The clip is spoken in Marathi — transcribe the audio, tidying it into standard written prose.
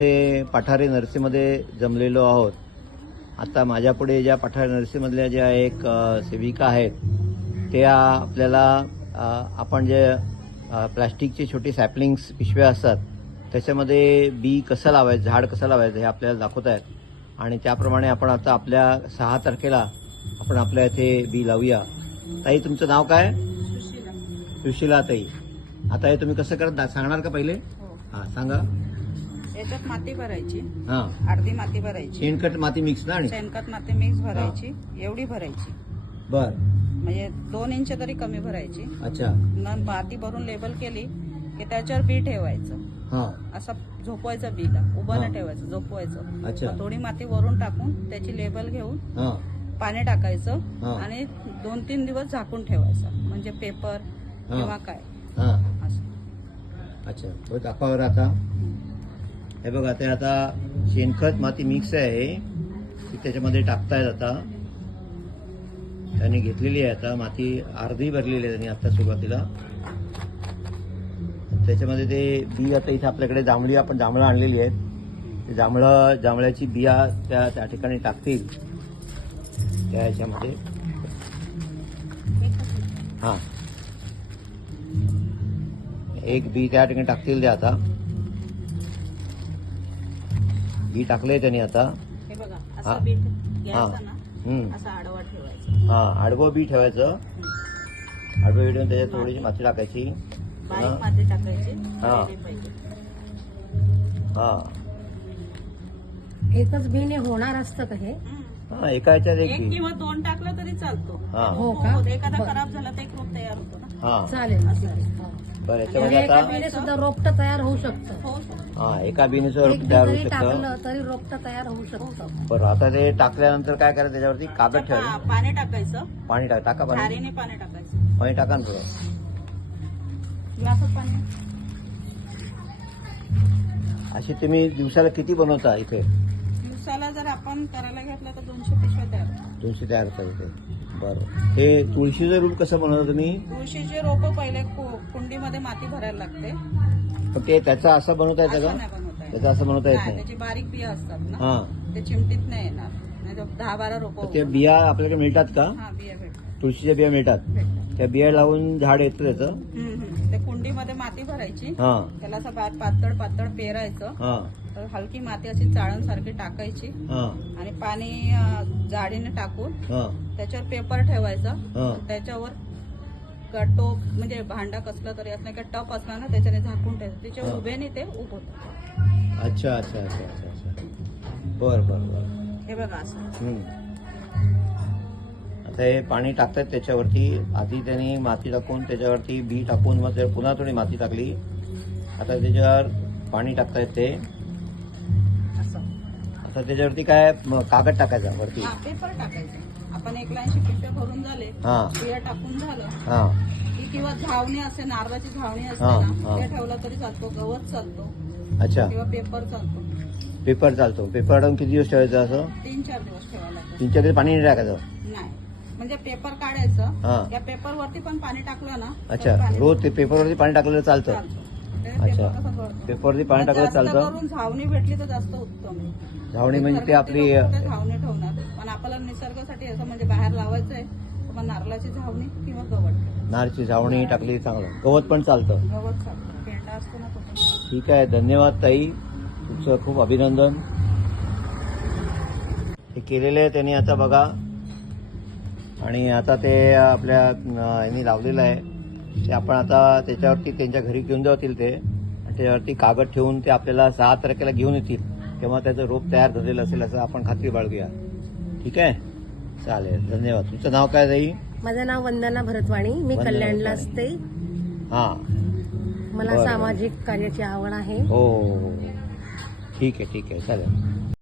ते पठारे नर्सरीमध्ये जमलेलो आहोत. आता माझ्यापुढे ज्या पठारे नर्सरीमधल्या ज्या एक सेविका आहेत त्या आपल्याला आपण जे प्लास्टिकचे छोटे सॅपलिंग्स पिशव्या असतात त्याच्यामध्ये बी कसं लावायचं, झाड कसं लावायचं हे आपल्याला दाखवत आहेत. आणि त्याप्रमाणे आपण आता आपल्या 6 तारखेला आपण आपल्या इथे बी लावूया. ताई, तुमचं नाव काय? सुशीला ताई. आता हे तुम्ही कसं करत सांगणार का पहिले? हां, सांगा. याच्यात माती भरायची, हां, अर्धी माती भरायची, शेणखत माती मिक्स ना? आणि शेणखत माती मिक्स भरायची, एवढी भरायची. बर, म्हणजे 2 इंच तरी कमी भरायची. अच्छा. मग माती भरून लेबल केली की त्याच्यावर बी ठेवायचं. हां, असं झोपवायचं बीला, उभं हा. नाही ठेवायचं, झोपवायचं. अच्छा. मग थोडी माती वरून टाकून त्याची लेबल घेऊन हां, पाणी टाकायचं हा. आणि 2-3 दिवस झाकून ठेवायचं. म्हणजे पेपर किंवा काय हां, असं. अच्छा. तो दाखवावर आता हे बघा, ते आता शेणखत माती मिक्स आहे ती त्याच्यामध्ये टाकतायत. आता त्यांनी घेतलेली आहे, आता माती अर्धी भरलेली आहे त्यांनी आता सुरुवातीला. त्याच्यामध्ये ते बी आता इथे आपल्याकडे जांभळी, आपण जांभळं आणलेली आहेत. ते जांभळ्याची बिया त्या ठिकाणी टाकतील त्या ह्याच्यामध्ये. हां, एक बी त्या ठिकाणी टाकतील ते. आता बी टाकलंय त्यांनी आता. हे बघा, हा. असं बी हा. घ्यायचं ना, हम्म. असं आडवा ठेवायचं. हां, आडवं बी ठेवायचं. आडवं बी ठेवून त्याच्यात थोडीशी माती टाकायची. बारीक माती टाकायची. हा. भरलेली पाहिजे. हां, एकच बीने होणार असतं का हे? हां, एका ह्याच्यात एक एक बी. किंवा 2 टाकलं तरी चालतो. हा. हो का? एखादा बरं. खराब झाला तर एक रोप तयार होतो ना. हां, चालेल. असं. हो. बरं. म्हणजे याच्यामध्ये एका आता बीने सुद्धा रोपटं तयार होऊ शकतं. हो. हां, एका बीनेचं एक रोप बी तयार होऊ जरी शकतं. टाकलं तरी रोपटं तयार होऊ शकतं. बरं, आता ते टाकल्यानंतर काय करायचं? त्याच्यावरती कागद ठेवायचं. पाणी टाकायचं. पाणी टाका. पाणी झारीने पाणी टाकायचं. पाणी टाका ना थोडं. ग्लासात पाणी. अशी तुम्ही दिवसाला किती बनवता इथे? दिवसाला जर आपण करायला घेतलं तर 200 पिशव्या तयार होतात. 200 तयार होतात इथे. बरं. हे तुळशीचं रूप कसं बनवता तुम्ही? तुळशीचे रोप पहिले कुंडीमध्ये माती भरायला लागते. पण ते त्याचं असं बनवता येतं असं का? नाही बनवता येत. त्याचं असं बनवता येत नाही, नाही. त्याची बारीक बिया असतात ना, हां, ते चिमटीत नाही येणार. नाही तर 10-12 रोप. तर त्या बिया आपल्याकडे मिळतात का? हा, बिया भेटतात. तुळशीच्या बिया मिळतात. त्या बिया लावून झाड येतं त्याचं? ते कुंडीमध्ये माती भरायची. हां, त्याला असं पातळ पातळ पेरायचं. हां, तर हलकी माती अशी चाळणसारखी टाकायची हां, आणि पाणी जाडीने टाकून हां, त्याच्यावर पेपर ठेवायचा. हां. त्याच्यावर टोप म्हणजे भांडा कसलं तरी असलं किंवा टप असला ना त्याच्याने झाकून ठेवायचं. त्याच्या हा. उभ्याने ते उभं होतं. अच्छा अच्छा अच्छा अच्छा अच्छा. बरं बरं बरं. हे बघा असं. आता हे पाणी टाकतात त्याच्यावरती. आधी त्यांनी माती टाकून त्याच्यावरती बी टाकून मग त्यावर पुन्हा थोडी माती टाकली. आता त्याच्यावर पाणी टाकतायत ते. असं. आता त्याच्यावरती काय कागद टाकायचा वरती? हा, पेपर टाकायचं. आपण 180 पिशव्या भरून झाले, हां, बिया टाकून झालं हां, की किंवा झावणी असते, नारळाची झावणी असते हा, ना, हा. ते ठेवलं तरी चालतो. गवत चालतो अच्छा. किंवा पेपर चालतो. पेपर चालतो. पेपर टाकून किती दिवस ठेवायचं असं? 3-4 दिवस ठेवायला लागतं. 3-4 दिवस पाणी नाही टाकायचं? नाही, म्हणजे पेपर काढायचं. हा. या पेपर वरती पण पाणी टाकलं ना तर अच्छा, पाणी रोज ते पेपरवरती पाणी टाकलेलं चालतं? चालतं. ते अच्छा. पेपर कसं गळतं. पेपरवरती पाणी मग टाकलं जास्त चालतं? करून झावणी भेटली तर जास्त उत्तम. झावणी म्हणजे ते आपली घरगुती लोकं झावणी ठेवणार, पण आपल्याला निसर्गासाठी असं म्हणजे बाहेर लावायचंय तर मग नारळाची झावणी किंवा गवत. नारची झावणी टाकली चांगलं. गवत पण चालतं? गवत चालतं. पेंडा असतो ना तो पण चालतो. ठीक आहे. धन्यवाद ताई, तुमचं खूप अभिनंदन. हे केलेलं आहे त्यांनी आता बघा. आणि आता ते आपल्या यांनी लावलेलं आहे ते. आपण आता त्याच्यावरती त्यांच्या घरी घेऊन जातील ते. आणि त्याच्यावरती कागद ठेवून ते आपल्याला 6 तारखेला घेऊन येतील. तेव्हा त्याचं रोप तयार झालेलं असेल असं आपण खात्री बाळगूया. ठीक आहे, चालेल. धन्यवाद. तुमचं नाव काय ताई? माझं नाव वंदना भरतवाणी. मी वंदना कल्याणला भरतवाणी. असते. हां, मला बरं. सामाजिक कार्याची आवड आहे. हो हो हो. ठीक आहे ठीक आहे, चालेल.